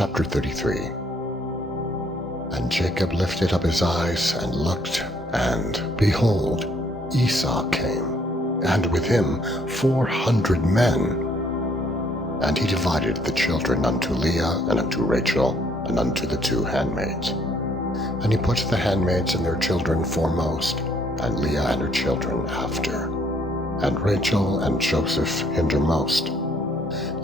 Chapter 33. And Jacob lifted up his eyes and looked, and behold, Esau came, and with him 400 men. And he divided the children unto Leah and unto Rachel and unto the 2 handmaids. And he put the handmaids and their children foremost, and Leah and her children after, and Rachel and Joseph hindermost.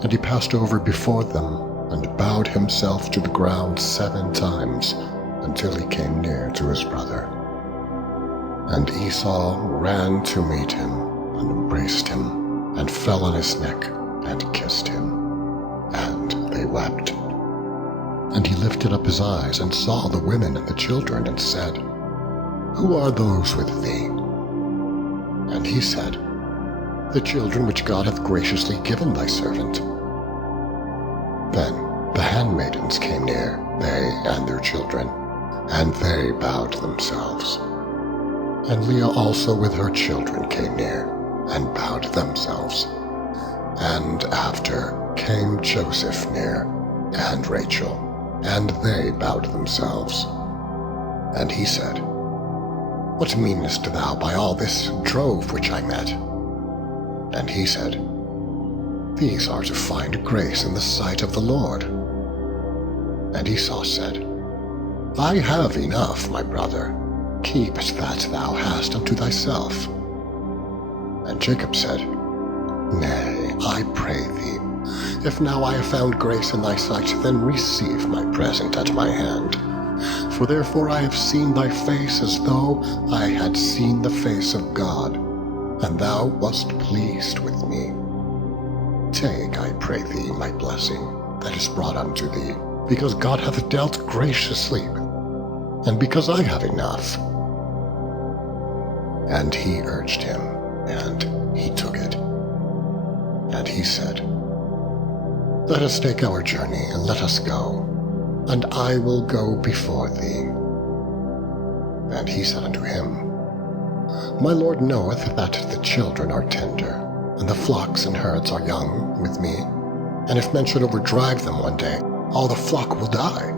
And he passed over before them, and bowed himself to the ground 7 times, until he came near to his brother. And Esau ran to meet him, and embraced him, and fell on his neck, and kissed him. And they wept. And he lifted up his eyes, and saw the women and the children, and said, Who are those with thee? And he said, The children which God hath graciously given thy servant. Then the handmaidens came near, they and their children, and they bowed themselves. And Leah also with her children came near, and bowed themselves. And after came Joseph near, and Rachel, and they bowed themselves. And he said, What meanest thou by all this drove which I met? And he said, These are to find grace in the sight of the Lord. And Esau said, I have enough, my brother. Keep that thou hast unto thyself. And Jacob said, Nay, I pray thee, if now I have found grace in thy sight, then receive my present at my hand. For therefore I have seen thy face as though I had seen the face of God, and thou wast pleased with me. Take, I pray thee, my blessing that is brought unto thee, because God hath dealt graciously, and because I have enough. And he urged him, and he took it. And he said, Let us take our journey, and let us go, and I will go before thee. And he said unto him, My Lord knoweth that the children are tender, and the flocks and herds are young with me, and if men should overdrive them one day, all the flock will die.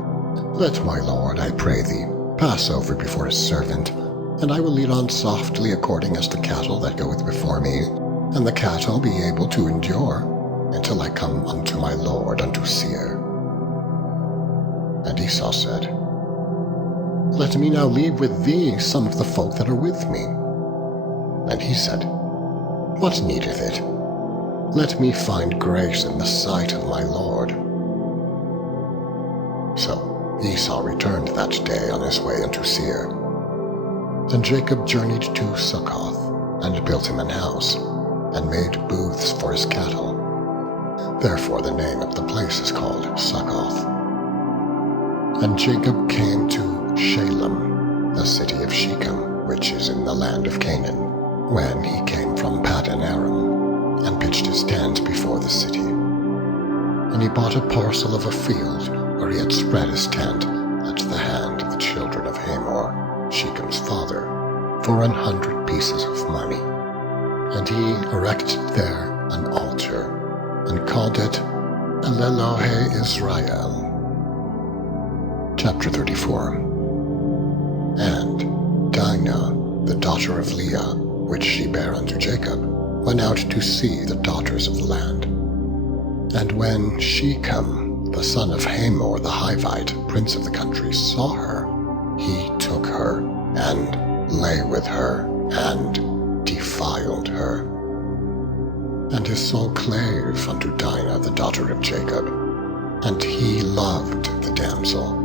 Let my Lord, I pray thee, pass over before his servant, and I will lead on softly according as the cattle that goeth before me, and the cattle be able to endure, until I come unto my Lord unto Seir. And Esau said, Let me now leave with thee some of the folk that are with me. And he said, What needeth it? Let me find grace in the sight of my Lord. So Esau returned that day on his way unto Seir. And Jacob journeyed to Succoth, and built him an house, and made booths for his cattle. Therefore the name of the place is called Succoth. And Jacob came to Shalem, the city of Shechem, which is in the land of Canaan, when he came from Paddan Aram, and pitched his tent before the city. And he bought a parcel of a field, where he had spread his tent, at the hand of the children of Hamor, Shechem's father, for 100 pieces of money. And he erected there an altar, and called it El-Elohe Israel. Chapter 34. And Dinah, the daughter of Leah, which she bare unto Jacob, went out to see the daughters of the land. And when Shechem, the son of Hamor the Hivite, prince of the country, saw her, he took her, and lay with her, and defiled her. And his soul clave unto Dinah the daughter of Jacob, and he loved the damsel,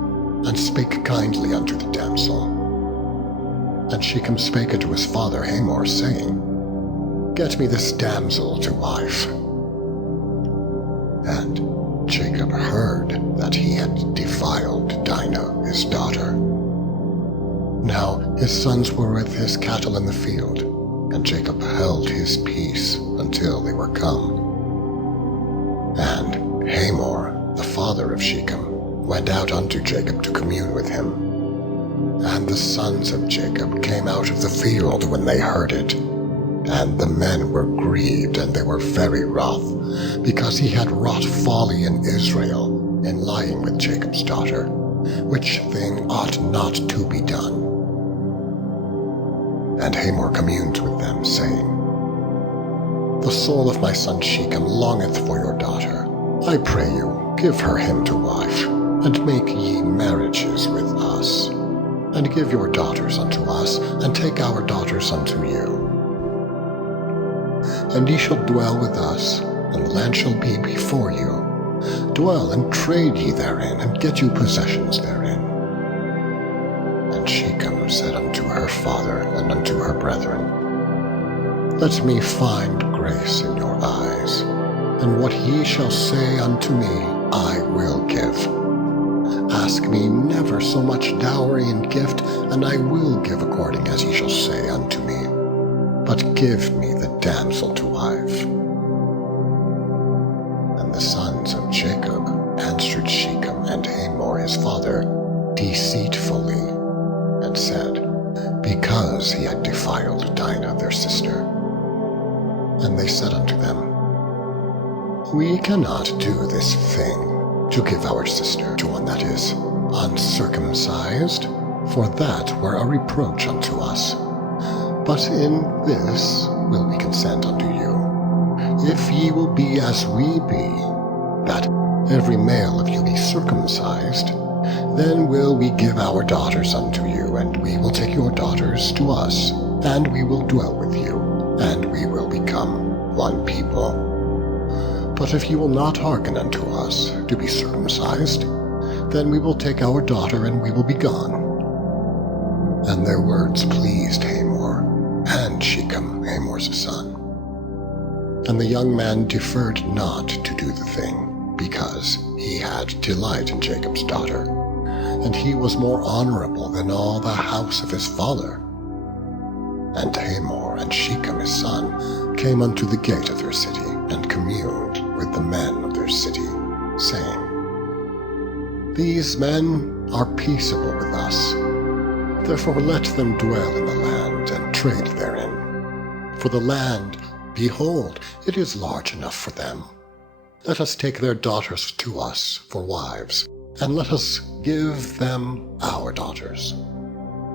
and spake kindly unto the damsel. And Shechem spake unto his father Hamor, saying, Get me this damsel to wife. And Jacob heard that he had defiled Dinah his daughter. Now his sons were with his cattle in the field, and Jacob held his peace until they were come. And Hamor, the father of Shechem, went out unto Jacob to commune with him. And the sons of Jacob came out of the field when they heard it. And the men were grieved, and they were very wroth, because he had wrought folly in Israel, in lying with Jacob's daughter, which thing ought not to be done. And Hamor communed with them, saying, The soul of my son Shechem longeth for your daughter. I pray you, give her him to wife, and make ye marriages with us, and give your daughters unto us, and take our daughters unto you. And ye shall dwell with us, and the land shall be before you. Dwell and trade ye therein, and get you possessions therein. And Shechem said unto her father and unto her brethren, Let me find grace in your eyes, and what ye shall say unto me I will give. Ask me never so much dowry and gift, and I will give according as ye shall say unto me. But give me the damsel to wife. And the sons of Jacob answered Shechem and Hamor his father deceitfully, and said, Because he had defiled Dinah their sister. And they said unto them, We cannot do this thing, to give our sister to one that is uncircumcised, for that were a reproach unto us. But in this will we consent unto you, if ye will be as we be, that every male of you be circumcised, then will we give our daughters unto you, and we will take your daughters to us, and we will dwell with you, and we will become one people. But if you will not hearken unto us to be circumcised, then we will take our daughter, and we will be gone. And their words pleased Hamor, and Shechem, Hamor's son. And the young man deferred not to do the thing, because he had delight in Jacob's daughter, and he was more honorable than all the house of his father. And Hamor and Shechem his son came unto the gate of their city, and communed with the men of their city, saying, These men are peaceable with us, therefore let them dwell in the land, and trade therein. For the land, behold, it is large enough for them. Let us take their daughters to us for wives, and let us give them our daughters.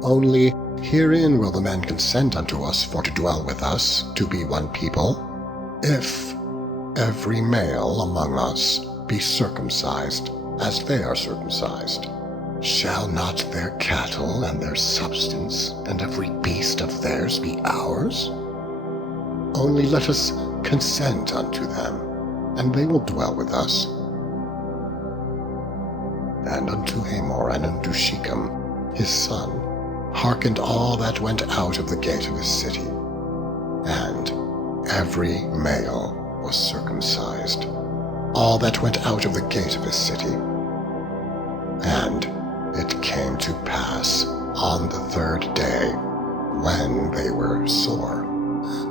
Only herein will the men consent unto us for to dwell with us, to be one people, if every male among us be circumcised as they are circumcised. Shall not their cattle and their substance and every beast of theirs be ours? Only let us consent unto them, and they will dwell with us. And unto Hamor and unto Shechem his son hearkened all that went out of the gate of his city, and every male was circumcised, all that went out of the gate of his city. And it came to pass on the third day, when they were sore,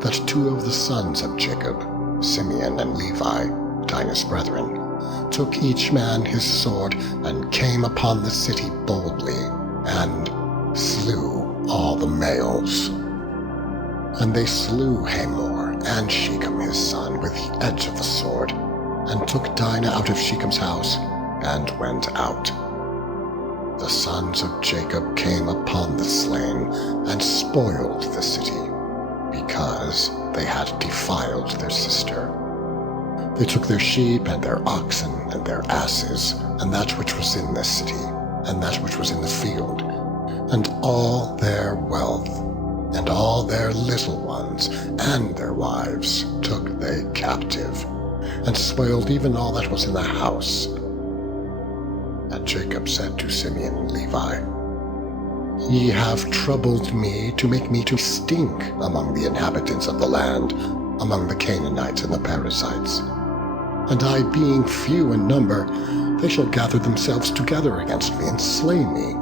that two of the sons of Jacob, Simeon and Levi, Dinah's brethren, took each man his sword, and came upon the city boldly, and slew all the males. And they slew Hamor and Shechem his son with the edge of the sword, and took Dinah out of Shechem's house, and went out. The sons of Jacob came upon the slain, and spoiled the city, because they had defiled their sister. They took their sheep, and their oxen, and their asses, and that which was in the city, and that which was in the field, and all their wealth, and all their little ones, and their wives took they captive, and spoiled even all that was in the house. And Jacob said to Simeon and Levi, Ye have troubled me to make me to stink among the inhabitants of the land, among the Canaanites and the Perizzites. And I, being few in number, they shall gather themselves together against me and slay me,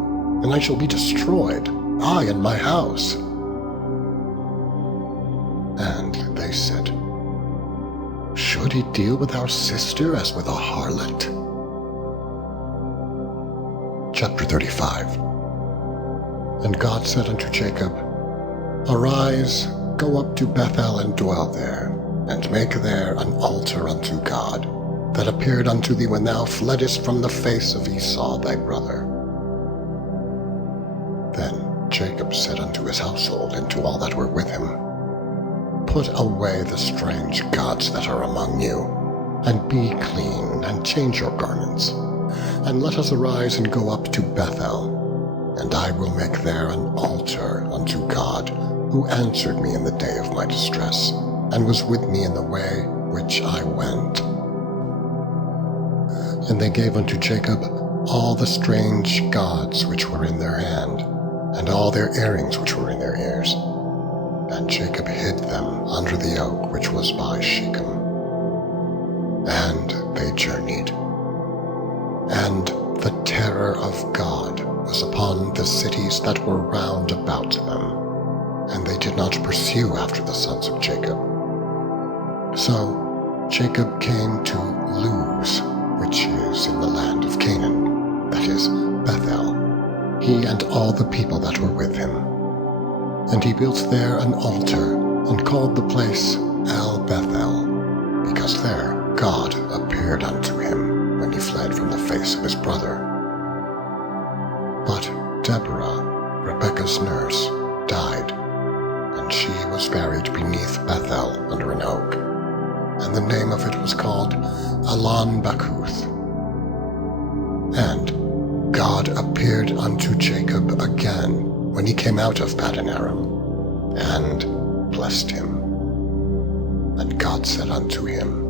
and I shall be destroyed, I and my house. And they said, Should he deal with our sister as with a harlot? Chapter 35. And God said unto Jacob, Arise, go up to Bethel and dwell there, and make there an altar unto God, that appeared unto thee when thou fleddest from the face of Esau thy brother. Then Jacob said unto his household and to all that were with him, Put away the strange gods that are among you, and be clean, and change your garments, and let us arise and go up to Bethel, and I will make there an altar unto God, who answered me in the day of my distress, and was with me in the way which I went. And they gave unto Jacob all the strange gods which were in their hand, and all their earrings which were in their ears. And Jacob hid them under the oak which was by Shechem. And they journeyed. And the terror of God was upon the cities that were round about them, and they did not pursue after the sons of Jacob. So Jacob came to Luz, which is in the land of Canaan, that is, Bethel, he and all the people that were with him. And he built there an altar, and called the place El Bethel, because there God appeared unto him when he fled from the face of his brother. But Deborah, Rebekah's nurse, died, and she was buried beneath Bethel under an oak, and the name of it was called Allon Bachuth. And God appeared unto Jacob again when he came out of Paddan Aram, and blessed him. And God said unto him,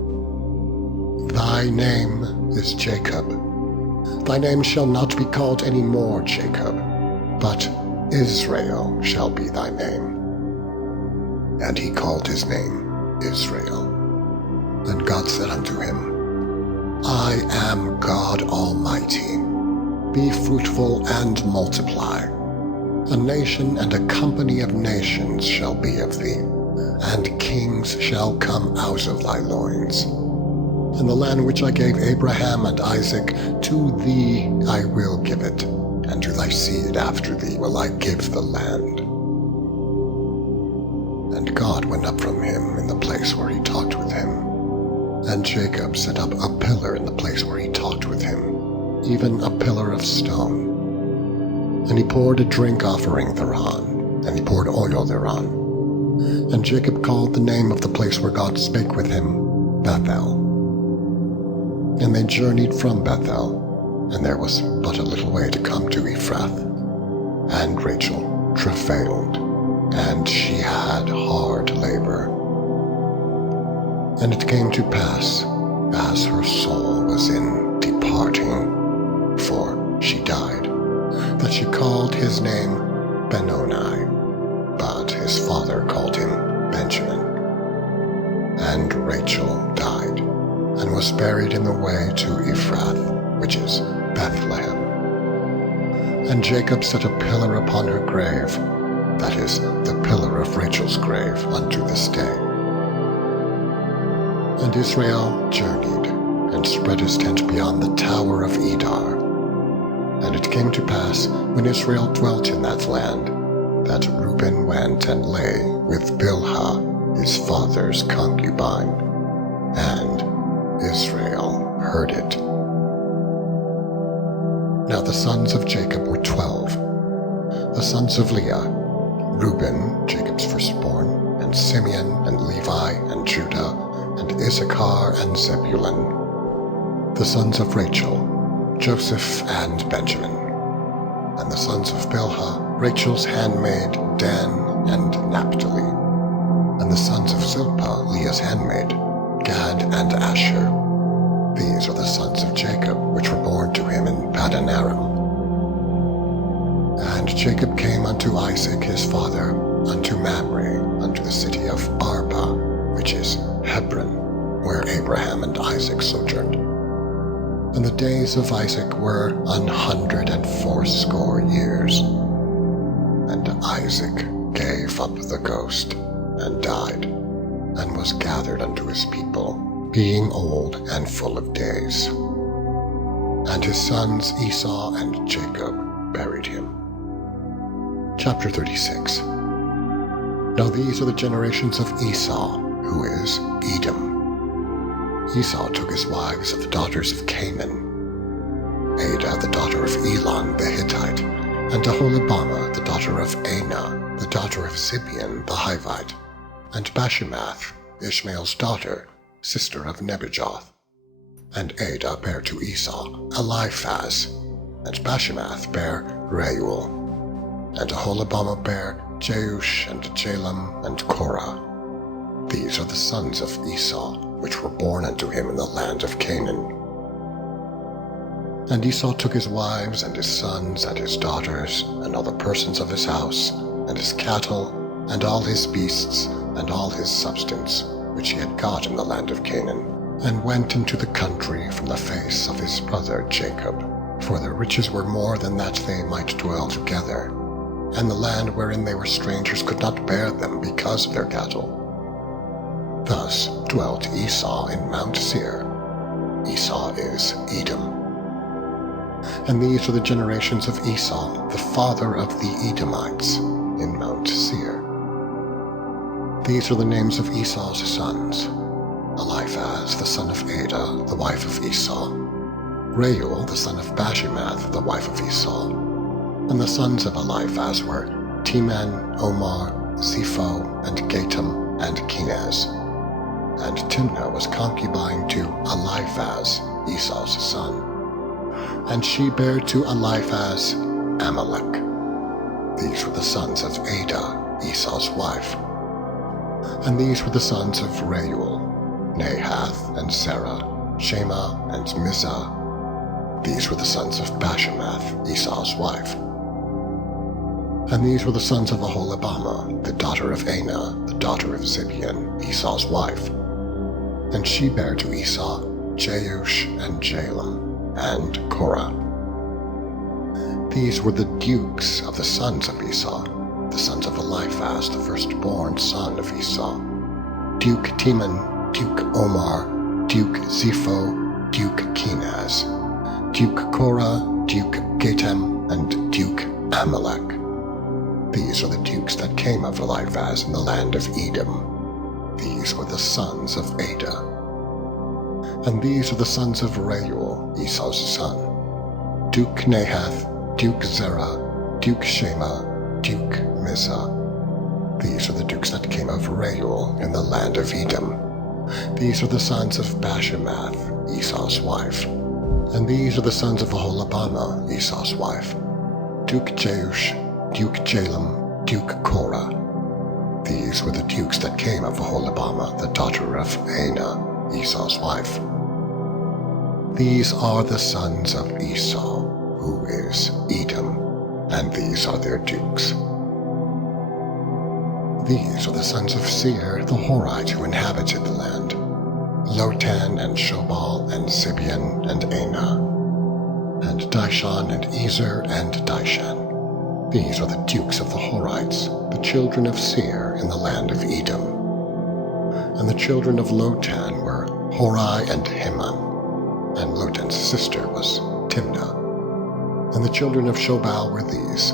Thy name is Jacob. Thy name shall not be called any more Jacob, but Israel shall be thy name. And he called his name Israel. And God said unto him, I am God Almighty. Be fruitful and multiply. A nation and a company of nations shall be of thee, and kings shall come out of thy loins. And the land which I gave Abraham and Isaac, to thee I will give it, and to thy seed after thee will I give the land. And God went up from him in the place where he talked with him. And Jacob set up a pillar in the place where he talked with him, even a pillar of stone. And he poured a drink offering thereon, and he poured oil thereon. And Jacob called the name of the place where God spake with him, Bethel. And they journeyed from Bethel, and there was but a little way to come to Ephrath. And Rachel travailed, and she had hard labor. And it came to pass, as her soul was in departing, for she died, that she called his name Benoni, but his father called him Benjamin. And Rachel died, and was buried in the way to Ephrath, which is Bethlehem. And Jacob set a pillar upon her grave, that is, the pillar of Rachel's grave, unto this day. And Israel journeyed, and spread his tent beyond the tower of Edar. And it came to pass, when Israel dwelt in that land, that Reuben went and lay with Bilhah, his father's concubine, and Israel heard it. Now the sons of Jacob were 12. The sons of Leah, Reuben, Jacob's firstborn, and Simeon, and Levi, and Judah, and Issachar, and Zebulun. The sons of Rachel, Joseph and Benjamin. And the sons of Bilhah, Rachel's handmaid, Dan and Naphtali. And the sons of Zilpah, Leah's handmaid, Gad and Asher. These are the sons of Jacob, which were born to him in Paddan Aram. And Jacob came unto Isaac his father, unto Mamre, unto the city of Arba, which is Hebron, where Abraham and Isaac sojourned. And the days of Isaac were 180 years. And Isaac gave up the ghost, and died, and was gathered unto his people, being old and full of days. And his sons Esau and Jacob buried him. Chapter 36. Now these are the generations of Esau, who is Edom. Esau took his wives of the daughters of Canaan, Adah the daughter of Elon the Hittite, and Aholibamah the daughter of Anah, the daughter of Zibeon the Hivite, and Bashimath, Ishmael's daughter, sister of Nebajoth. And Adah bare to Esau Eliphaz, and Bashimath bare Reuel, and Aholibamah bare Jeush and Jalam and Korah. These are the sons of Esau, which were born unto him in the land of Canaan. And Esau took his wives and his sons and his daughters, and all the persons of his house, and his cattle, and all his beasts, and all his substance, which he had got in the land of Canaan, and went into the country from the face of his brother Jacob. For their riches were more than that they might dwell together, and the land wherein they were strangers could not bear them because of their cattle. Thus dwelt Esau in Mount Seir. Esau is Edom. And these are the generations of Esau, the father of the Edomites, in Mount Seir. These are the names of Esau's sons: Eliphaz the son of Adah, the wife of Esau; Reuel the son of Bashimath, the wife of Esau. And the sons of Eliphaz were Teman, Omar, Zepho, and Gatam, and Kenaz. And Timnah was concubine to Eliphaz, Esau's son. And she bare to Eliphaz Amalek. These were the sons of Adah, Esau's wife. And these were the sons of Reuel, Nahath, and Zerah, Shema, and Mizah. These were the sons of Bashimath, Esau's wife. And these were the sons of Aholibamah, the daughter of Anah, the daughter of Zibeon, Esau's wife. And she bare to Esau Jeush and Jalam, and Korah. These were the dukes of the sons of Esau, the sons of Eliphaz, the firstborn son of Esau: Duke Teman, Duke Omar, Duke Zepho, Duke Kenaz, Duke Korah, Duke Gatam, and Duke Amalek. These are the dukes that came of Eliphaz in the land of Edom. These were the sons of Adah. And these are the sons of Reuel, Esau's son: Duke Nahath, Duke Zerah, Duke Shema, Duke Mizah. These are the dukes that came of Reuel in the land of Edom. These are the sons of Bashimath, Esau's wife. And these are the sons of Aholibamah, Esau's wife: Duke Jeush, Duke Jalam, Duke Korah. These were the dukes that came of Aholibamah, the daughter of Anah, Esau's wife. These are the sons of Esau, who is Edom, and these are their dukes. These are the sons of Seir, the Horite, who inhabited the land: Lotan, and Shobal, and Zibeon, and Anah, and Dishon, and Ezer, and Dishan. These are the dukes of the Horites, the children of Seir in the land of Edom. And the children of Lotan were Hori and Himam, and Lotan's sister was Timnah. And the children of Shobal were these: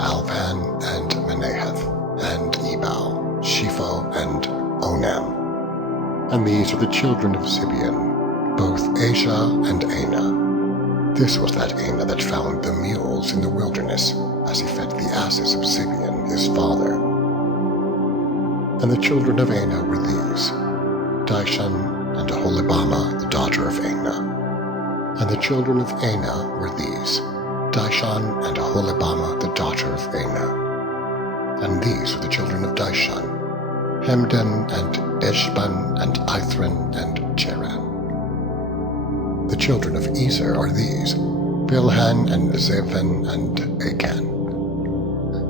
Alvan, and Manahath, and Ebal, Shepho, and Onam. And these are the children of Zibeon, both Asha and Anah. This was that Anah that found the mules in the wilderness, as he fed the asses of Zibeon his father. And the children of Anah were these: Dishon, and Aholibamah, the daughter of Anah. And the children of Anah were these: Dishon, and Aholibamah, the daughter of Anah. And these were the children of Dishon: Hemdan, and Eshban, and Ithran, and Cheran. The children of Ezer are these: Bilhan, and Zephan, and Akan.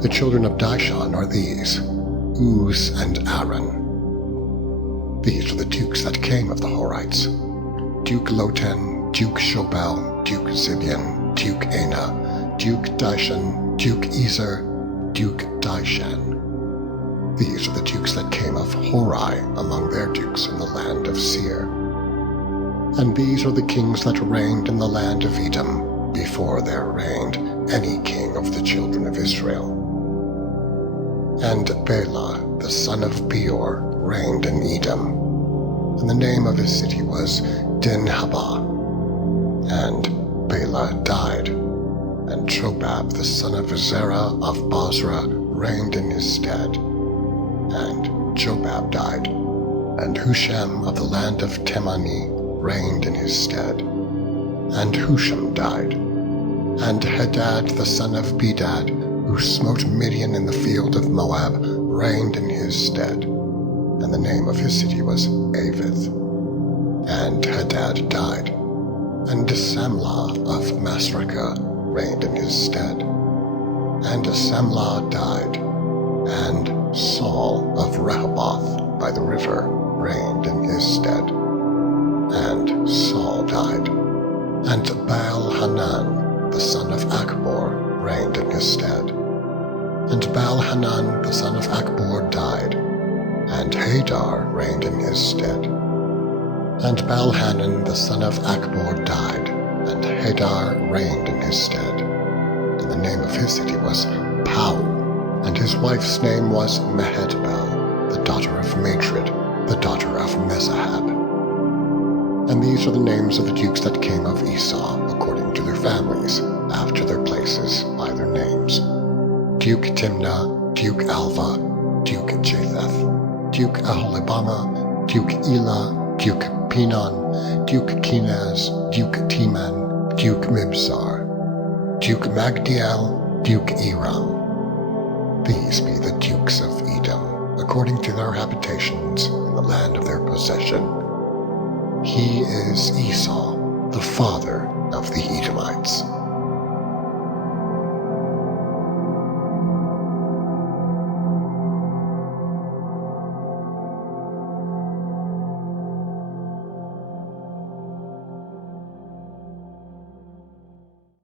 The children of Dishon are these: Uz, and Aran. These are the dukes that came of the Horites: Duke Lotan, Duke Shobal, Duke Zibeon, Duke Anah, Duke Dishon, Duke Ezer, Duke Dishan. These are the dukes that came of Hori among their dukes in the land of Seir. And these are the kings that reigned in the land of Edom, before there reigned any king of the children of Israel. And Bela, the son of Beor, reigned in Edom. and the name of his city was Dinhabah. And Bela died, and Jobab the son of Zerah of Bozrah reigned in his stead. And Jobab died, and Husham of the land of Temani reigned in his stead. And Husham died, and Hadad the son of Bedad, who smote Midian in the field of Moab, reigned in his stead. And the name of his city was Avith. And Hadad died, and Samlah of Masrekah reigned in his stead. And Samlah died, and Saul of Rehoboth by the river reigned in his stead. And Saul died, and Baal-Hanan the son of Achbor reigned in his stead. And Baal-Hanan the son of Achbor died, and Hadar reigned in his stead. And Baal-Hanan the son of Achbor died, and Hadar reigned in his stead. And the name of his city was Pau, and his wife's name was Mehetabel, the daughter of Matred, the daughter of Mezahab. And these are the names of the dukes that came of Esau, according to their families, after their places, by their names: Duke Timnah, Duke Alva, Duke Japheth, Duke Aholibama, Duke Elah, Duke Pinon, Duke Kenaz, Duke Teman, Duke Mibzar, Duke Magdiel, Duke Eram. These be the dukes of Edom, according to their habitations in the land of their possession. He is Esau, the father of the Edomites.